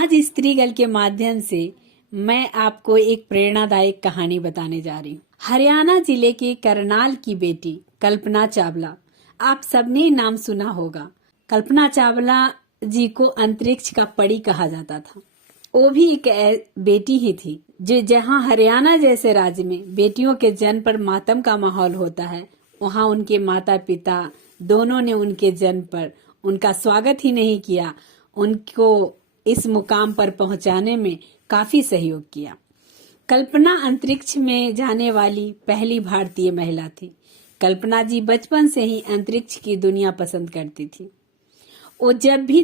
आज स्त्रीगल के माध्यम से मैं आपको एक प्रेरणादायक कहानी बताने जा रही हूँ। हरियाणा जिले के करनाल की बेटी कल्पना चावला, आप सबने नाम सुना होगा। कल्पना चावला जी को अंतरिक्ष का परी कहा जाता था। वो भी एक बेटी ही थी जो जहाँ हरियाणा जैसे राज्य में बेटियों के जन्म पर मातम का माहौल होता है, वहाँ उनके माता पिता दोनों ने उनके जन्म पर उनका स्वागत ही नहीं किया, उनको इस मुकाम पर पहुंचाने में काफी सहयोग किया। कल्पना अंतरिक्ष में जाने वाली पहली भारतीय महिला थी। कल्पना जी बचपन से ही अंतरिक्ष की दुनिया पसंद करती थी। वो जब भी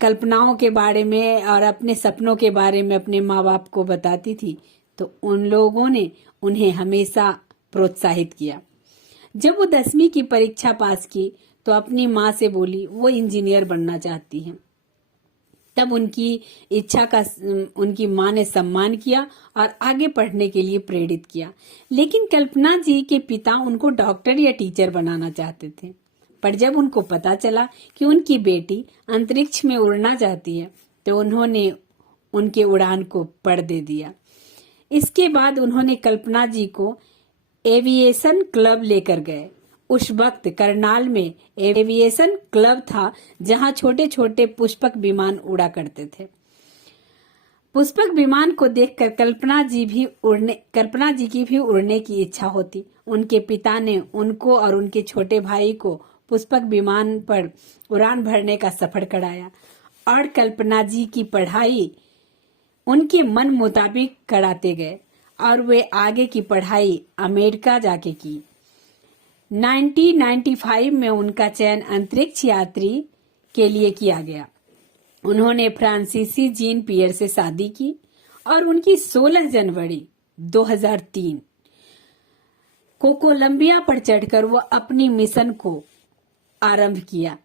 कल्पनाओं के बारे में और अपने सपनों के बारे में अपने माँ बाप को बताती थी तो उन लोगों ने उन्हें हमेशा प्रोत्साहित किया। जब वो 10वीं की परीक्षा पास की तो अपनी माँ से बोली वो इंजीनियर बनना चाहती है। तब उनकी इच्छा का उनकी माँ ने सम्मान किया और आगे पढ़ने के लिए प्रेरित किया। लेकिन कल्पना जी के पिता उनको डॉक्टर या टीचर बनाना चाहते थे। पर जब उनको पता चला कि उनकी बेटी अंतरिक्ष में उड़ना चाहती है तो उन्होंने उनके उड़ान को पढ़ दे दिया। इसके बाद उन्होंने कल्पना जी को एविएशन क्लब लेकर गए। उस वक्त करनाल में एविएशन क्लब था जहां छोटे छोटे पुष्पक विमान उड़ा करते थे। पुष्पक विमान को देखकर कल्पना जी की भी उड़ने की इच्छा होती। उनके पिता ने उनको और उनके छोटे भाई को पुष्पक विमान पर उड़ान भरने का सफर कराया और कल्पना जी की पढ़ाई उनके मन मुताबिक कराते गए और वे आगे की पढ़ाई अमेरिका जाके की। 1995 में उनका चयन अंतरिक्ष यात्री के लिए किया गया। उन्होंने फ्रांसीसी जीन पियर से शादी की और उनकी 16 जनवरी 2003 को कोलंबिया पर चढ़कर वो अपनी मिशन को आरंभ किया।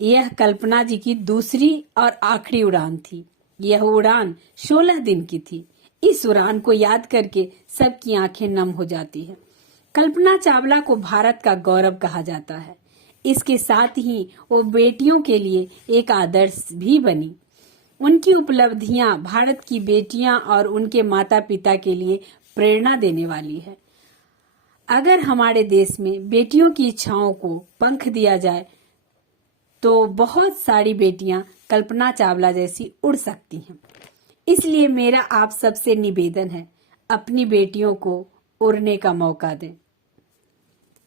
यह कल्पना जी की दूसरी और आखिरी उड़ान थी। यह उड़ान 16 दिन की थी। इस उड़ान को याद करके सबकी आंखें नम हो जाती है। कल्पना चावला को भारत का गौरव कहा जाता है। इसके साथ ही वो बेटियों के लिए एक आदर्श भी बनी। उनकी उपलब्धियां भारत की बेटियां और उनके माता पिता के लिए प्रेरणा देने वाली है। अगर हमारे देश में बेटियों की इच्छाओं को पंख दिया जाए तो बहुत सारी बेटियां कल्पना चावला जैसी उड़ सकती हैं। इसलिए मेरा आप सबसे निवेदन है, अपनी बेटियों को उड़ने का मौका दें।